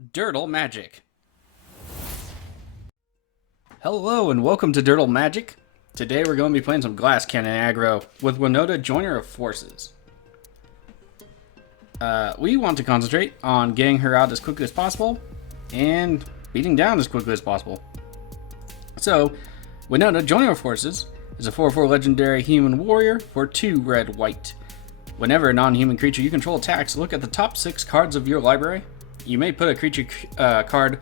Durdle Magic. Hello and welcome to Durdle Magic. Today we're going to be playing some Glass Cannon aggro with Winota, Joiner of Forces. We want to concentrate on getting her out as quickly as possible and beating down as quickly as possible. So, Winota, Joiner of Forces is a 4/4 legendary human warrior for 2 red-white. Whenever a non-human creature you control attacks, look at the top 6 cards of your library. You may put a creature card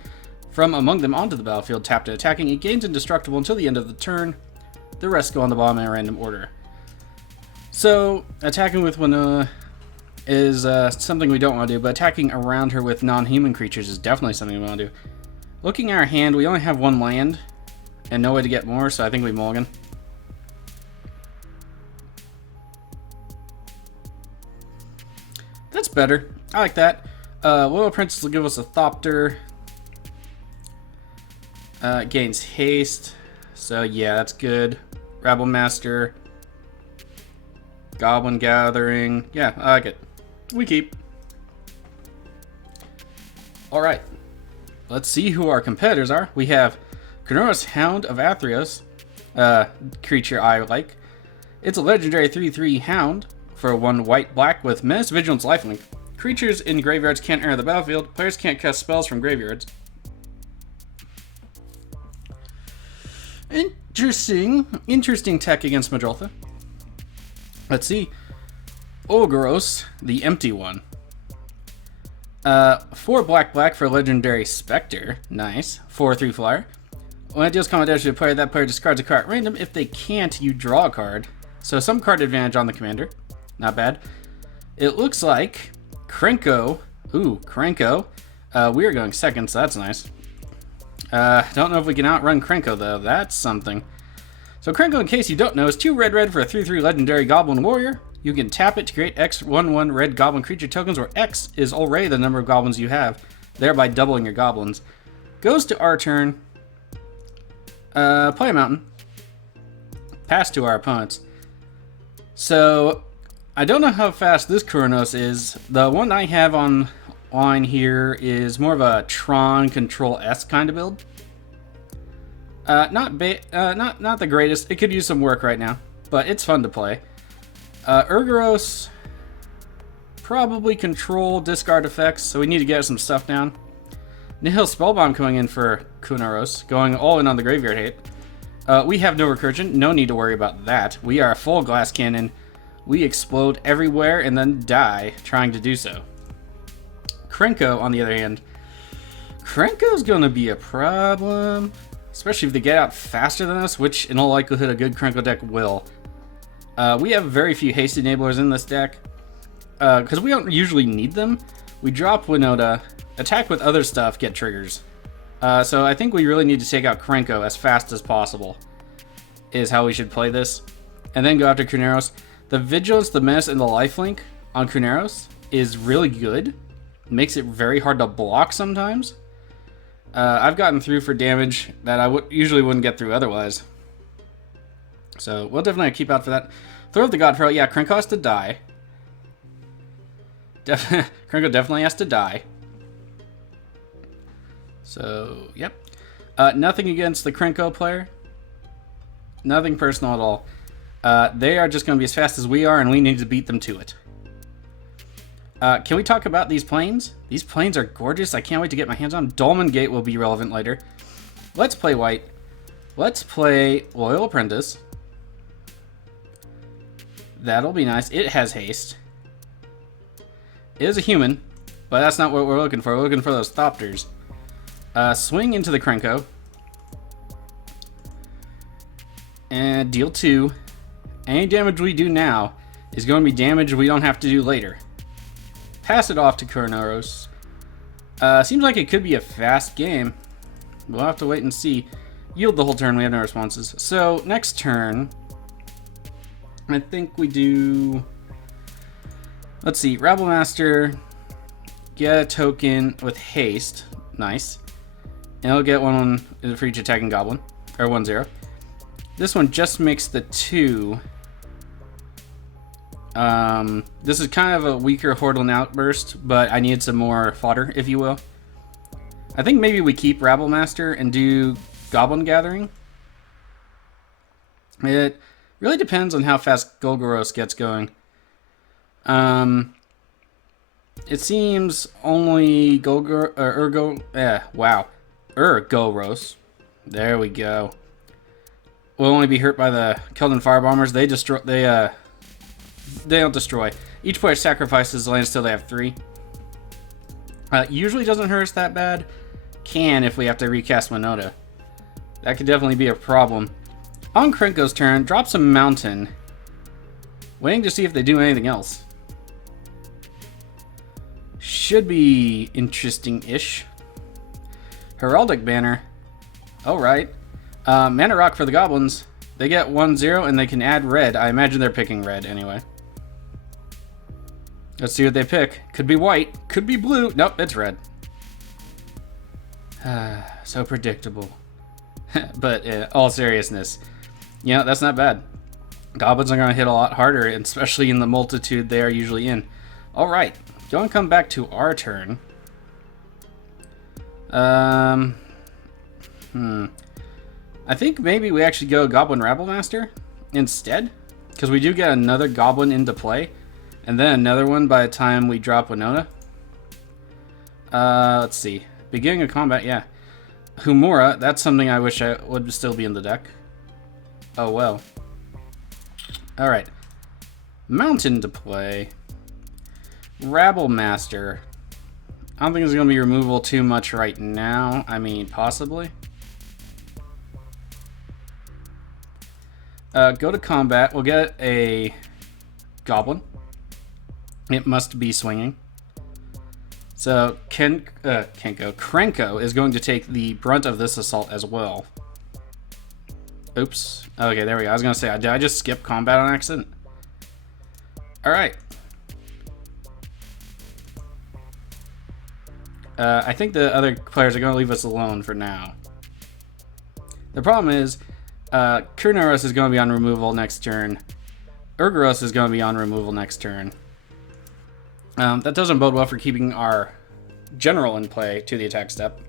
from among them onto the battlefield, tapped and attacking. It gains indestructible until the end of the turn. The rest go on the bottom in a random order. So, attacking with Winota is something we don't want to do, but attacking around her with non-human creatures is definitely something we want to do. Looking at our hand, we only have 1 land and no way to get more, so I think we mulligan. That's better. I like that. Loyal Princess will give us a Thopter. Gains haste. So yeah, that's good. Rabble Master. Goblin Gathering. Yeah, I like it. We keep. Alright. Let's see who our competitors are. We have Kunoros, Hound of Athreos. Creature I like. It's a legendary 3/3 Hound for 1 white-black with Menace, Vigilance, Lifelink. Creatures in graveyards can't enter the battlefield. Players can't cast spells from graveyards. Interesting tech against Majoltha. Let's see. Urgoros, the empty one. 4 black for legendary Spectre. Nice. 4/3 flyer. When it deals combat damage to a player, that player discards a card at random. If they can't, you draw a card. So some card advantage on the commander. Not bad. It looks like Krenko. Ooh, Krenko. We are going second, so that's nice. Don't know if we can outrun Krenko, though. That's something. So Krenko, in case you don't know, is 2 red for a 3/3 legendary Goblin Warrior. You can tap it to create X/1/1 red Goblin creature tokens, where X is already the number of goblins you have, thereby doubling your goblins. Goes to our turn. Play a mountain. Pass to our opponents. So, I don't know how fast this Kunoros is. The one I have online here is more of a Tron Control-esque kind of build. Not the greatest. It could use some work right now, but it's fun to play. Urgoros, probably control discard effects, so we need to get some stuff down. Nihil Spellbomb coming in for Kunoros, going all in on the graveyard hate. We have no recursion, no need to worry about that. We are a full glass cannon. We explode everywhere and then die trying to do so. Krenko, on the other hand, Krenko's gonna be a problem, especially if they get out faster than us, which in all likelihood a good Krenko deck will. We have very few haste enablers in this deck, because we don't usually need them. We drop Winota, attack with other stuff, get triggers. So I think we really need to take out Krenko as fast as possible, is how we should play this. And then go after Kunoros. The Vigilance, the Menace, and the Lifelink on Kunoros is really good. It makes it very hard to block sometimes. I've gotten through for damage that I usually wouldn't get through otherwise. So we'll definitely keep out for that. Throw of the God Pearl. Yeah, Krenko has to die. Krenko definitely has to die. So, yep. Nothing against the Krenko player. Nothing personal at all. They are just going to be as fast as we are, and we need to beat them to it. Can we talk about these planes? These planes are gorgeous. I can't wait to get my hands on them. Dolmen Gate will be relevant later. Let's play white. Let's play Loyal Apprentice. That'll be nice. It has haste. It is a human, but that's not what we're looking for. We're looking for those Thopters. Swing into the Krenko. And deal 2. Any damage we do now is going to be damage we don't have to do later. Pass it off to Kunoros. Seems like it could be a fast game. We'll have to wait and see. Yield the whole turn, we have no responses. So, next turn, I think we do... Let's see, Rabble Master, get a token with haste. Nice. And I'll get one for each attacking goblin. Or 1/0. This one just makes the 2. This is kind of a weaker Hordle Outburst, but I needed some more fodder, if you will. I think maybe we keep Rabblemaster and do Goblin Gathering. It really depends on how fast Urgoros gets going. It seems only Urgoros. There we go. Will only be hurt by the Keldon Firebombers. They destroy. They don't destroy. Each player sacrifices lands till they have 3. Usually doesn't hurt us that bad. Can if we have to recast Winota. That could definitely be a problem. On Krenko's turn, drops a mountain. Waiting to see if they do anything else. Should be interesting-ish. Heraldic Banner. Alright. Mana Rock for the Goblins. They get 1/0 and they can add red. I imagine they're picking red anyway. Let's see what they pick. Could be white. Could be blue. Nope, it's red. So predictable. But in all seriousness, yeah, that's not bad. Goblins are going to hit a lot harder, especially in the multitude they are usually in. Alright, go and come back to our turn. I think maybe we actually go Goblin Rabblemaster instead, because we do get another Goblin into play, and then another one by the time we drop Winota. Let's see. Beginning of combat, yeah. Humura, that's something I wish I would still be in the deck. Oh well. Alright. Mountain to play. Rabblemaster. I don't think there's going to be removal too much right now. I mean, possibly. Go to combat. We'll get a Goblin. It must be swinging. So Krenko is going to take the brunt of this assault as well. Oops. Okay, there we go. I was going to say, did I just skip combat on accident? Alright. I think the other players are going to leave us alone for now. The problem is, Kunoros is going to be on removal next turn. Urgoros is going to be on removal next turn. That doesn't bode well for keeping our general in play to the attack step.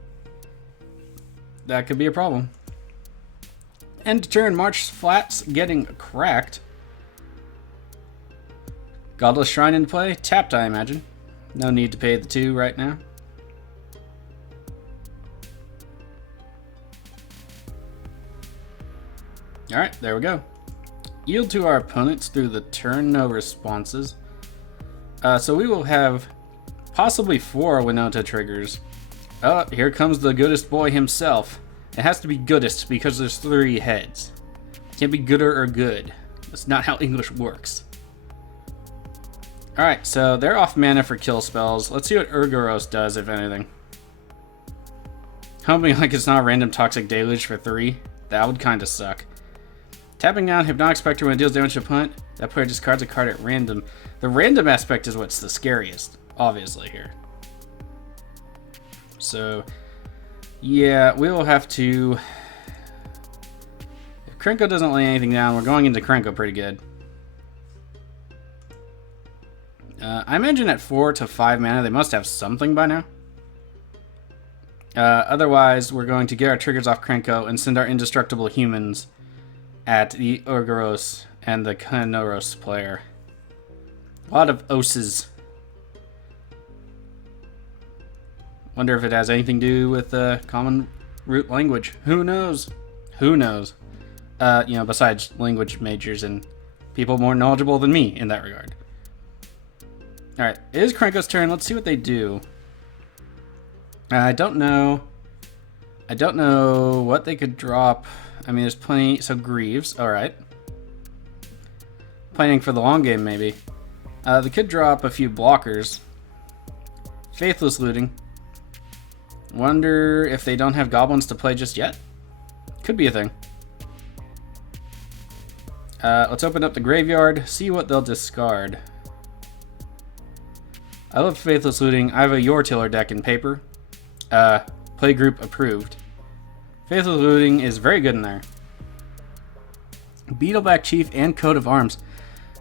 That could be a problem. End turn, March Flats getting cracked. Godless Shrine in play. Tapped, I imagine. No need to pay the 2 right now. Alright, there we go. Yield to our opponents through the turn, no responses. So we will have possibly 4 Winota triggers. Oh, here comes the goodest boy himself. It has to be goodest because there's 3 heads. It can't be gooder or good. That's not how English works. Alright, so they're off mana for kill spells. Let's see what Urgoros does, if anything. Hoping like it's not a random Toxic Deluge for 3. That would kind of suck. Tapping down Hypnotic Spectre when it deals damage to opponent. That player discards a card at random. The random aspect is what's the scariest, obviously, here. So, yeah, we will have to... If Krenko doesn't lay anything down, we're going into Krenko pretty good. I imagine at 4 to 5 mana, they must have something by now. Otherwise, we're going to get our triggers off Krenko and send our indestructible humans at the Urgoros and the Kunoros player. A lot of oses. Wonder if it has anything to do with the common root language. Who knows? Who knows? You know, besides language majors and people more knowledgeable than me in that regard. Alright, it is Krenko's turn. Let's see what they do. I don't know. I don't know what they could drop. I mean, there's plenty. So Greaves, alright. Planning for the long game, maybe. They could drop a few blockers. Faithless Looting. Wonder if they don't have goblins to play just yet. Could be a thing. Let's open up the graveyard, see what they'll discard. I love Faithless Looting. I have a Your Tiller deck in paper. Playgroup approved. Faithless Looting is very good in there. Beetleback Chief and Coat of Arms.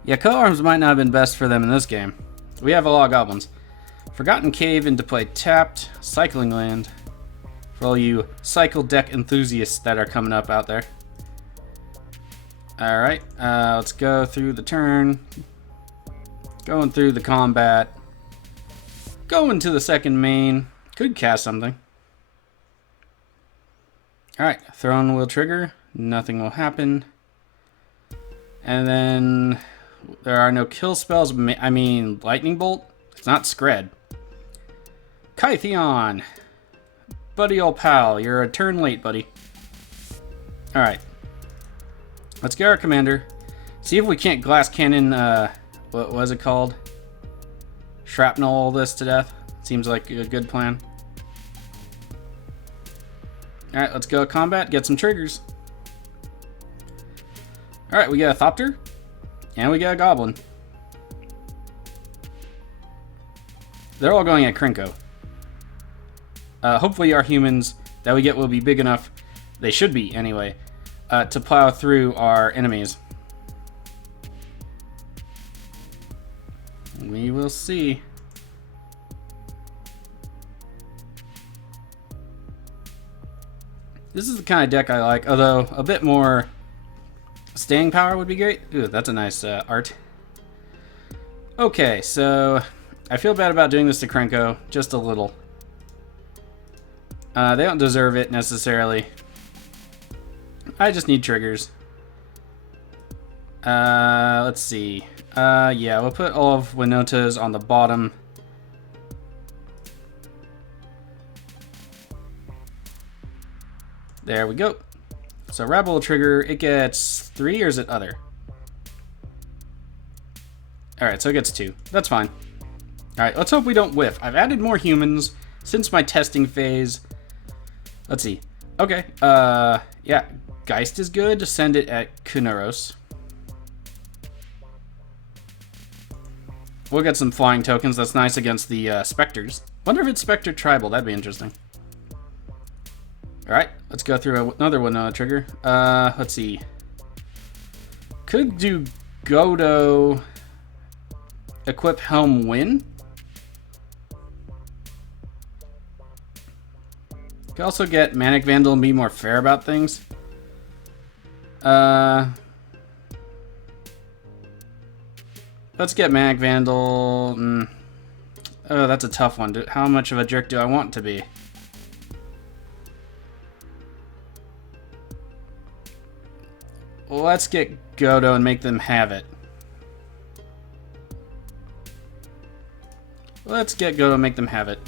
Yeah, Coat of Arms might not have been best for them in this game. We have a lot of goblins. Forgotten Cave into play tapped. Cycling Land. For all you cycle deck enthusiasts that are coming up out there. Alright, let's go through the turn. Going through the combat. Going to the second main. Could cast something. Alright, Throne will trigger. Nothing will happen. And then there are no kill spells. I mean, Lightning Bolt. It's not Scred. Kytheon. Buddy old pal, you're a turn late, buddy. Alright. Let's get our commander. See if we can't glass cannon, what was it called? Shrapnel all this to death. Seems like a good plan. Alright, let's go combat, get some triggers. Alright, we got a Thopter. And we got a Goblin. They're all going at Krenko. Hopefully our humans that we get will be big enough, they should be anyway, to plow through our enemies. We will see. This is the kind of deck I like, although a bit more staying power would be great. Ooh, that's a nice art. Okay, so I feel bad about doing this to Krenko, just a little. They don't deserve it necessarily. I just need triggers. Let's see. Yeah, we'll put all of Winota's on the bottom. There we go. So Rabble will trigger. It gets 3, or is it other? Alright, so it gets 2. That's fine. Alright, let's hope we don't whiff. I've added more humans since my testing phase. Let's see. Okay, yeah, Geist is good. Send it at Kunoros. We'll get some flying tokens. That's nice against the Spectres. Wonder if it's Spectre Tribal. That'd be interesting. Alright, let's go through another one trigger. Let's see. Could do Godo, equip Helm Win. Could also get Manic Vandal and be more fair about things. Let's get Manic Vandal. Oh, that's a tough one. How much of a jerk do I want to be? Let's get Godo and make them have it. Let's get Godo and make them have it.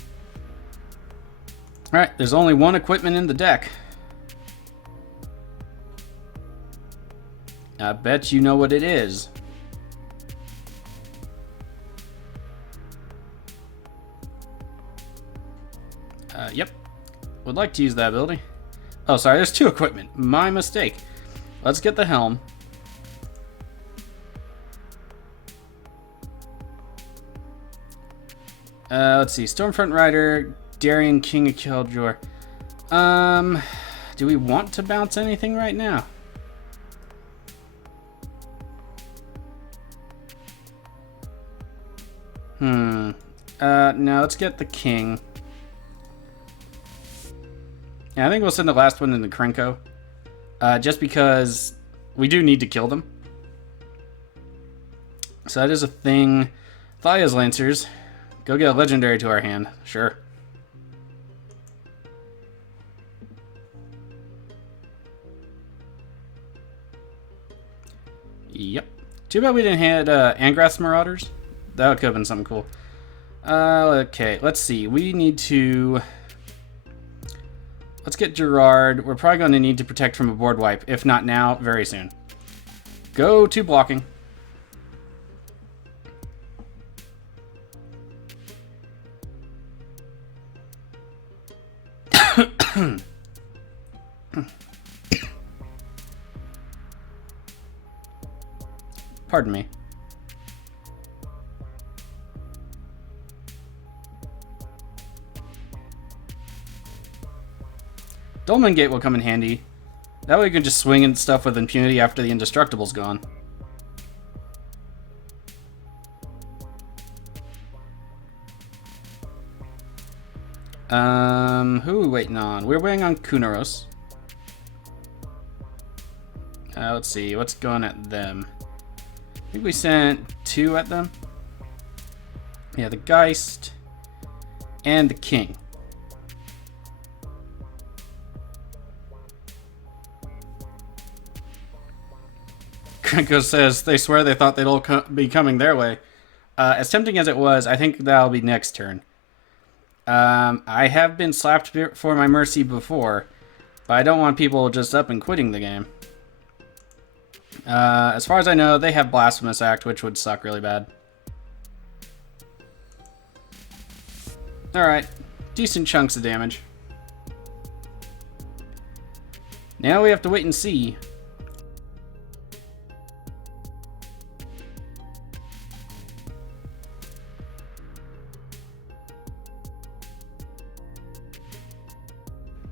Alright, there's only one equipment in the deck. I bet you know what it is. Yep. Would like to use that ability. Oh, sorry, there's 2 equipment. My mistake. Let's get the helm. Let's see. Stormfront Rider, Darien, King of Kildjor. Do we want to bounce anything right now? No, let's get the King. Yeah, I think we'll send the last one in the Krenko. Just because we do need to kill them. So that is a thing. Thaya's Lancers. Go get a legendary to our hand. Sure. Yep. Too bad we didn't hit Angrath's Marauders. That could have been something cool. Okay, let's see. We need to... Let's get Gerard. We're probably going to need to protect from a board wipe. If not now, very soon. Go to blocking. Pardon me. Dolmen Gate will come in handy. That way we can just swing and stuff with impunity after the Indestructible's gone. Who are we waiting on? We're waiting on Kunoros. Let's see, what's going at them? I think we sent 2 at them. Yeah, the Geist and the King. Krenko says they swear they thought they'd all be coming their way. As tempting as it was, I think that'll be next turn. I have been slapped for my mercy before, but I don't want people just up and quitting the game. As far as I know, they have Blasphemous Act, which would suck really bad. Alright, decent chunks of damage. Now we have to wait and see.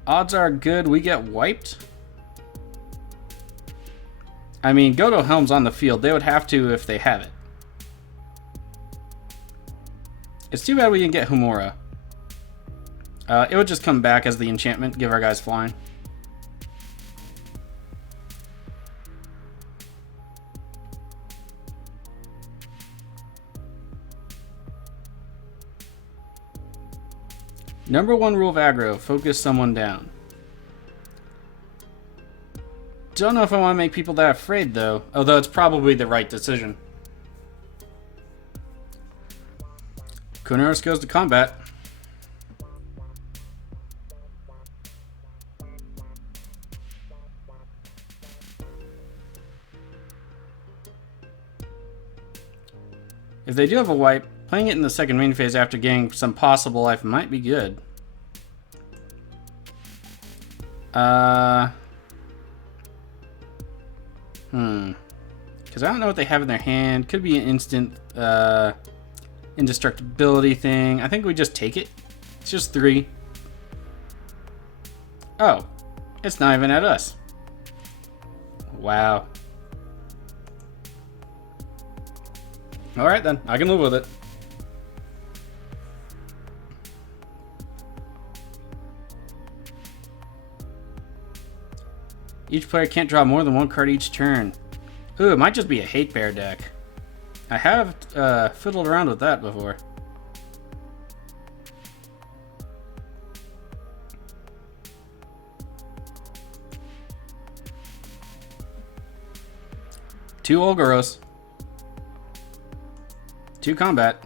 Odds are good we get wiped. I mean, Godo Helm's on the field. They would have to if they have it. It's too bad we didn't get Homura. It would just come back as the enchantment, give our guys flying. Number 1 rule of aggro, focus someone down. Don't know if I want to make people that afraid, though. Although it's probably the right decision. Kunoros goes to combat. If they do have a wipe, playing it in the second main phase after getting some possible life might be good. Because I don't know what they have in their hand. Could be an instant indestructibility thing. I think we just take it. It's just 3. Oh, it's not even at us. Wow. Alright then, I can live with it. Each player can't draw more than 1 card each turn. Ooh, it might just be a hate bear deck. I have fiddled around with that before. Two Urgoros. 2 combat.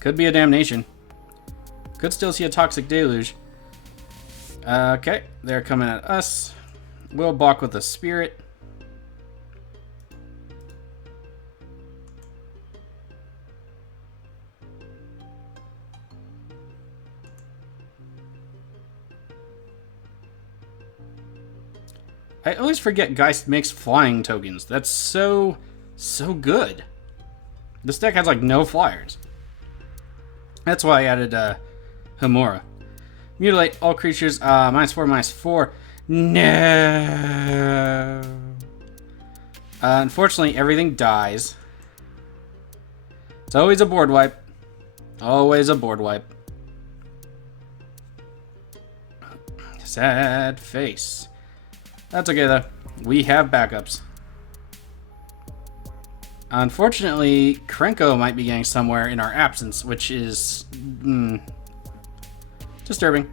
Could be a damnation. Could still see a toxic deluge. Okay, they're coming at us. We'll balk with a spirit. I always forget Geist makes flying tokens. That's so good. This deck has like no flyers. That's why I added Homura. Mutilate all creatures, -4/-4. No. Unfortunately, everything dies. It's always a board wipe. Always a board wipe. Sad face. That's okay though. We have backups. Unfortunately, Krenko might be getting somewhere in our absence, which is disturbing.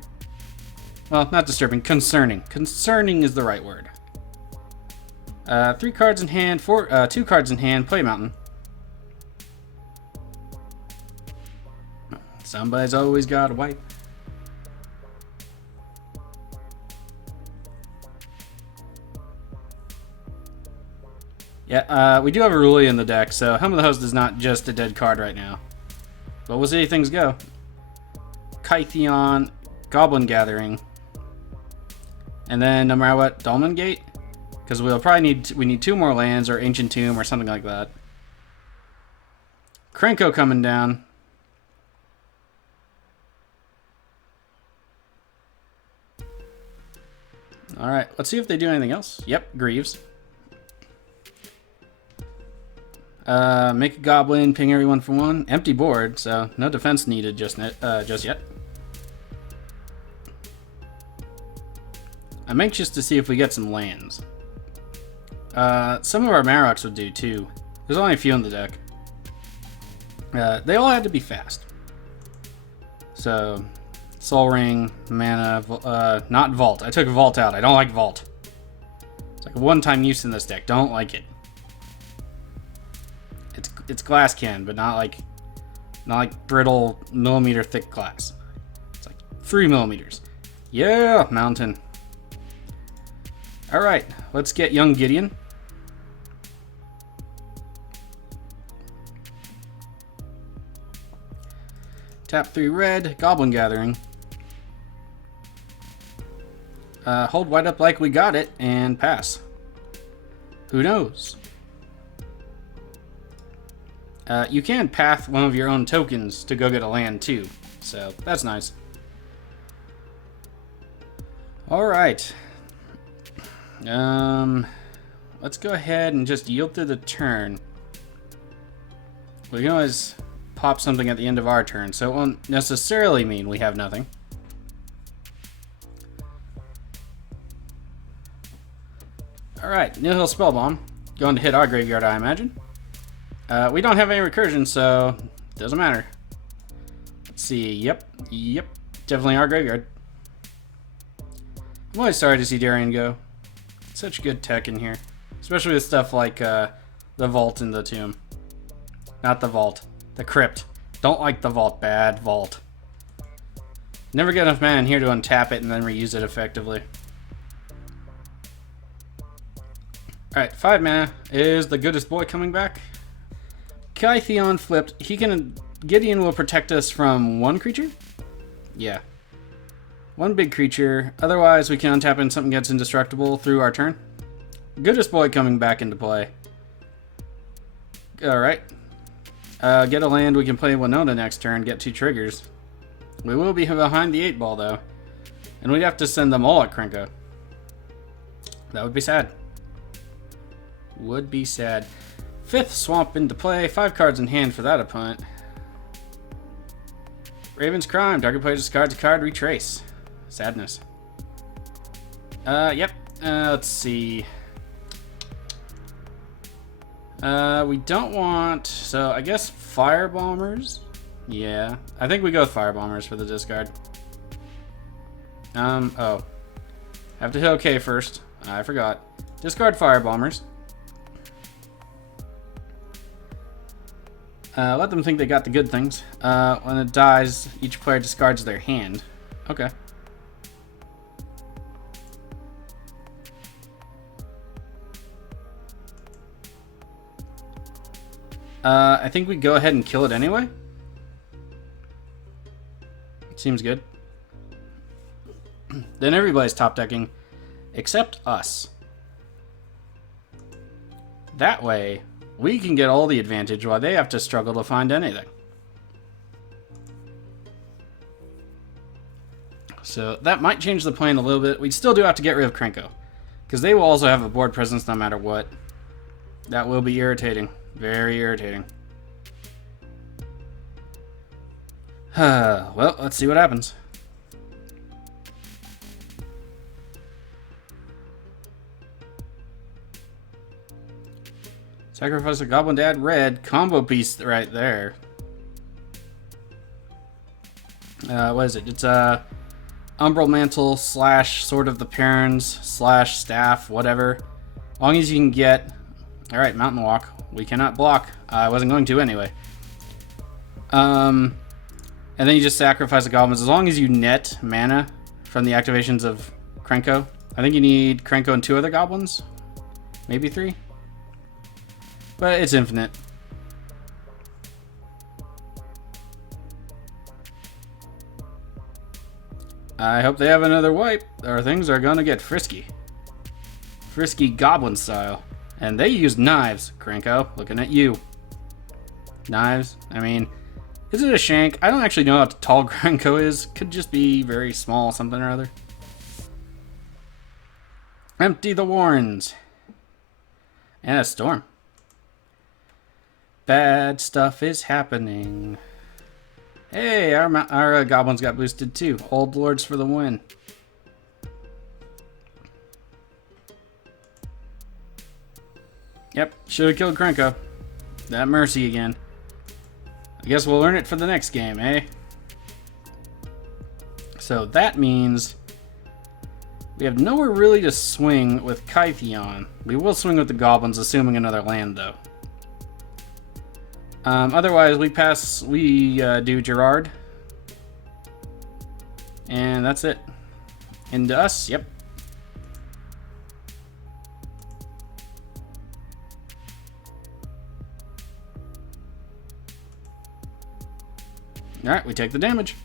Well, not disturbing, concerning. Concerning is the right word. 3 cards in hand, 2 cards in hand, play Mountain. Somebody's always got a wipe. Yeah, we do have a Ruli in the deck, so Helm of the Host is not just a dead card right now. But we'll see how things go. Kytheon, Goblin Gathering, and then no matter what, Dolmen Gate, because we'll probably need 2 more lands or Ancient Tomb or something like that. Krenko coming down. All right, let's see if they do anything else. Yep, Greaves. Make a goblin, ping everyone for 1. Empty board, so no defense needed just yet. I'm anxious to see if we get some lands. Some of our Maroks would do too. There's only a few in the deck. They all had to be fast. So, Soul Ring, Mana, not Vault. I took Vault out. I don't like Vault. It's like a one-time use in this deck. Don't like it. It's glass can, but not like brittle millimeter thick glass. It's like 3 millimeters. Yeah, mountain. All right, let's get young Gideon. Tap 3 red, Goblin Gathering. Hold white up like we got it, and pass. Who knows? You can path one of your own tokens to go get a land too, so that's nice. Alright. Let's go ahead and just yield through the turn. We can always pop something at the end of our turn, so it won't necessarily mean we have nothing. Alright, Nihil Spellbomb. Going to hit our graveyard, I imagine. We don't have any recursion, so doesn't matter. Let's see. Yep. Definitely our graveyard. I'm always sorry to see Darian go. Such good tech in here. Especially with stuff like the Vault and the Tomb. Not the Vault. The Crypt. Don't like the Vault. Bad Vault. Never get enough mana in here to untap it and then reuse it effectively. Alright, 5 mana is the goodest boy coming back. Kytheon flipped. Gideon will protect us from 1 creature? Yeah. 1 big creature. Otherwise, we can untap and something gets indestructible through our turn. Goodest boy coming back into play. Alright. Get a land. We can play Winota next turn. Get 2 triggers. We will be behind the 8 ball, though. And we'd have to send them all at Krenko. That would be sad. Would be sad. 5th Swamp into play. 5 cards in hand for that opponent. Raven's Crime. Target player discards a card. Retrace. Sadness. Yep. Let's see. We don't want... So, I guess Fire Bombers? Yeah. I think we go with Fire Bombers for the discard. Oh. Have to hit OK first. I forgot. Discard Fire Bombers. Let them think they got the good things. When it dies, each player discards their hand. Okay. I think we go ahead and kill it anyway. Seems good. Then everybody's top decking, except us. That way, we can get all the advantage while they have to struggle to find anything. So that might change the plan a little bit. We still do have to get rid of Krenko, because they will also have a board presence no matter what. That will be irritating. Very irritating. Well, let's see what happens. Sacrifice a Goblin Dad red. Combo piece right there. What is it? It's Umbral Mantle / Sword of the Perins / Staff, whatever. As long as you can get... Alright, Mountain Walk. We cannot block. I wasn't going to anyway. And then you just sacrifice the goblins. As long as you net mana from the activations of Krenko. I think you need Krenko and 2 other goblins. Maybe 3. But it's infinite. I hope they have another wipe, or things are gonna get frisky. Frisky goblin style. And they use knives, Krenko. Looking at you. Knives. I mean, is it a shank? I don't actually know how tall Krenko is. Could just be very small, something or other. Empty the warrens. And a storm. Bad stuff is happening. Hey, our goblins got boosted too. Old Lords for the win. Yep, should have killed Krenko. That mercy again. I guess we'll learn it for the next game, eh? So that means we have nowhere really to swing with Kytheon. We will swing with the goblins, assuming another land, though. Otherwise, we do Gerard. And that's it. Into us, yep. Alright, we take the damage.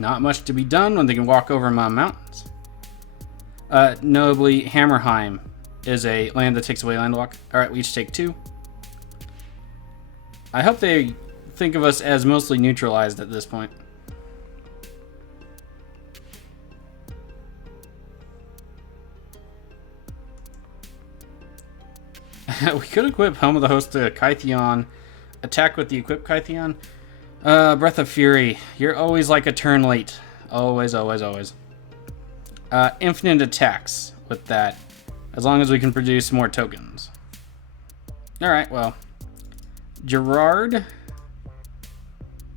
Not much to be done when they can walk over my mountains. Notably, Hammerheim is a land that takes away landlock. Alright, we each take 2. I hope they think of us as mostly neutralized at this point. We could equip Helm of the Host to Kytheon. Attack with the equipped Kytheon. Breath of Fury. You're always like a turn late. Always, always, always. Infinite attacks with that. As long as we can produce more tokens. Alright, well. Gerard.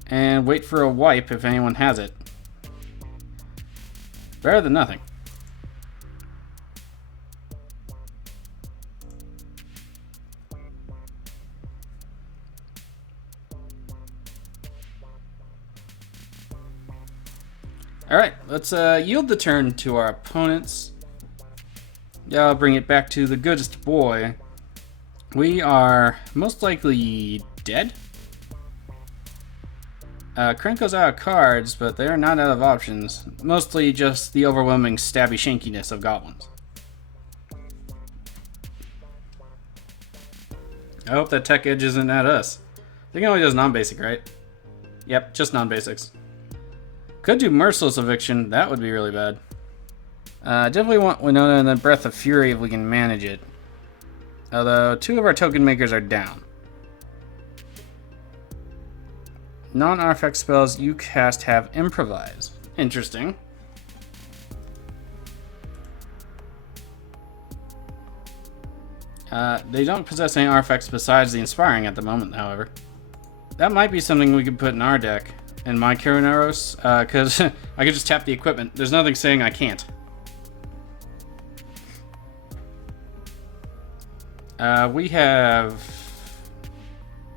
And wait for a wipe if anyone has it. Better than nothing. Alright, let's yield the turn to our opponents. Yeah, I'll bring it back to the goodest boy. We are most likely dead. Krenko's out of cards, but they're not out of options. Mostly just the overwhelming stabby shankiness of goblins. I hope that tech edge isn't at us. I think it only does non-basic, right? Yep, just non-basics. Could do Merciless Eviction. That would be really bad. Definitely want Winota and then Breath of Fury if we can manage it. Although, 2 of our token makers are down. Non-artifact spells you cast have Improvise. Interesting. They don't possess any artifacts besides the Inspiring at the moment, however. That might be something we could put in our deck. In my Kunoros, because I could just tap the equipment. There's nothing saying I can't. We have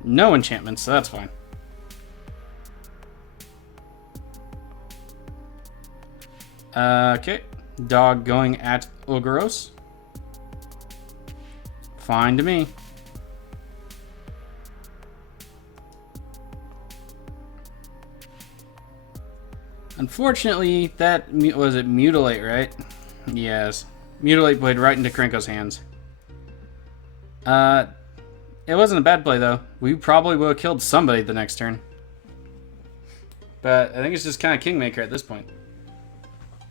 no enchantments, so that's fine. Okay. Dog going at Urgoros. Fine to me. Unfortunately, that was it Mutilate, right? Yes. Mutilate played right into Krenko's hands. It wasn't a bad play, though. We probably would have killed somebody the next turn. But I think it's just kind of Kingmaker at this point.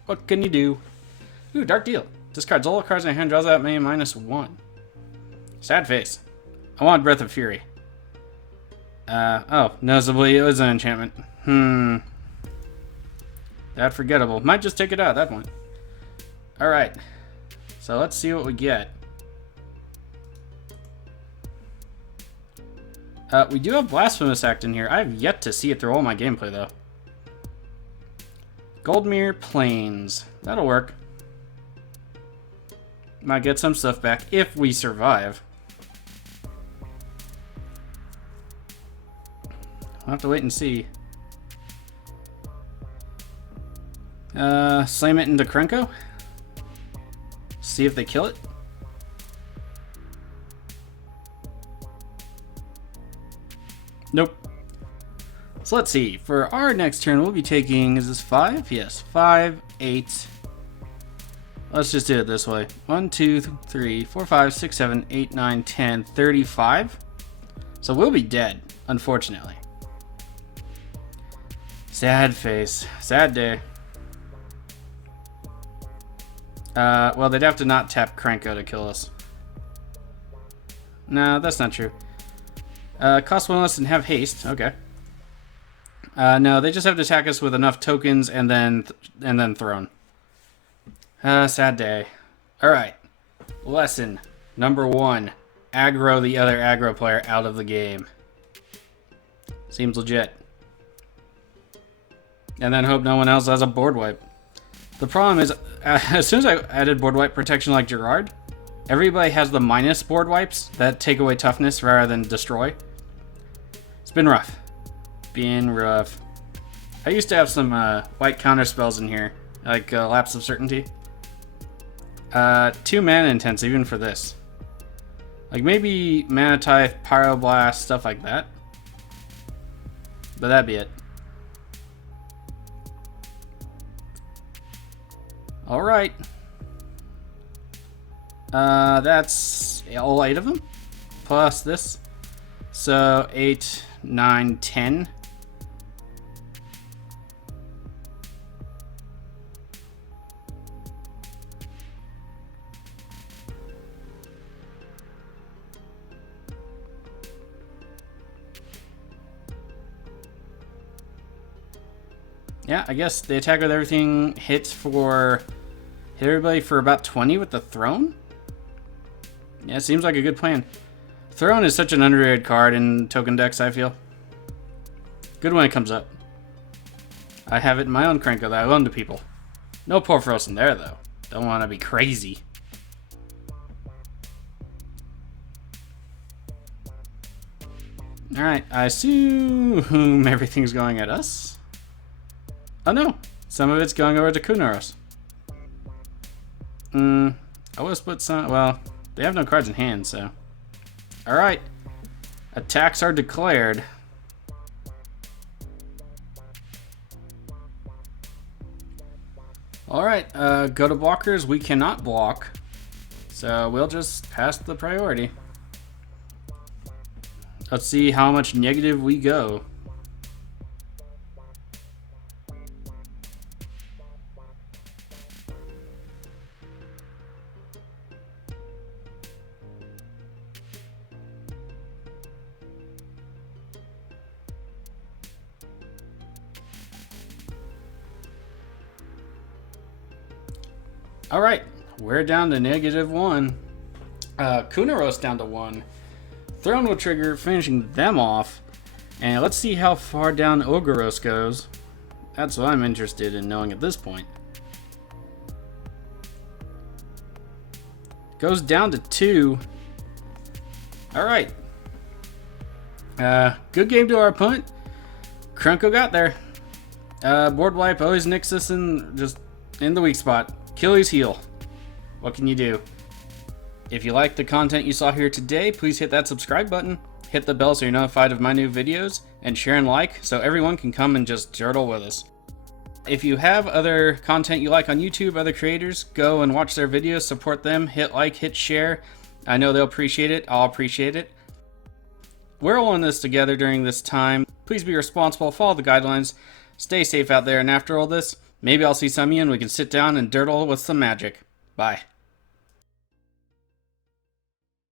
What can you do? Ooh, Dark Deal. Discards all the cards in your hand, draws out many -1. Sad face. I want Breath of Fury. Oh, noticeably it was an enchantment. That forgettable. Might just take it out at that point. Alright. So let's see what we get. We do have Blasphemous Act in here. I have yet to see it through all my gameplay, though. Goldmere Plains. That'll work. Might get some stuff back if we survive. I'll have to wait and see. Slam it into Krenko. See if they kill it. Nope. So let's see. For our next turn, we'll be taking, is this 5? Yes, 5, 8. Let's just do it this way. 1, 2, 3, 4, 5, 6, 7, 8, 9, 10, 35. So we'll be dead, unfortunately. Sad face. Sad day. Well, they'd have to not tap Krenko to kill us. No, that's not true. Cost 1 less and have haste. Okay. No, they just have to attack us with enough tokens and then throne. Sad day. Alright. Lesson Number 1, aggro the other aggro player out of the game. Seems legit. And then hope no one else has a board wipe. The problem is, as soon as I added board wipe protection like Gerard, everybody has the minus board wipes that take away toughness rather than destroy. It's been rough. Been rough. I used to have some white counter spells in here, like Lapse of Certainty. 2 mana intense even for this. Like maybe Mana Tithe, Pyroblast, stuff like that. But that'd be it. Alright. That's all 8 of them. Plus this. So 8, 9, 10. Yeah, I guess the attack with everything hit everybody for about 20 with the throne? Yeah, seems like a good plan. Throne is such an underrated card in token decks, I feel. Good when it comes up. I have it in my own Krenko that I loan to people. No Porphyros in there, though. Don't want to be crazy. Alright, I assume everything's going at us. Oh no, some of it's going over to Kunoros. I would have split some, well, they have no cards in hand, so. Alright, attacks are declared. Alright, go to blockers, we cannot block. So we'll just pass the priority. Let's see how much negative we go. Alright, we're down to -1. Kunoros down to 1. Throne will trigger, finishing them off. And let's see how far down Urgoros goes. That's what I'm interested in knowing at this point. Goes down to 2. Alright. Good game to our opponent. Krenko got there. Board wipe always nicks us in the weak spot. Achilles heel. What can you do? If you like the content you saw here today, please hit that subscribe button, hit the bell so you're notified of my new videos, and share and like so everyone can come and just Durdle with us. If you have other content you like on YouTube, other creators, go and watch their videos, support them, hit like, hit share. I know they'll appreciate it, I'll appreciate it. We're all in this together during this time. Please be responsible, follow the guidelines, stay safe out there, and after all this, maybe I'll see some of you and we can sit down and Durdle with some magic. Bye.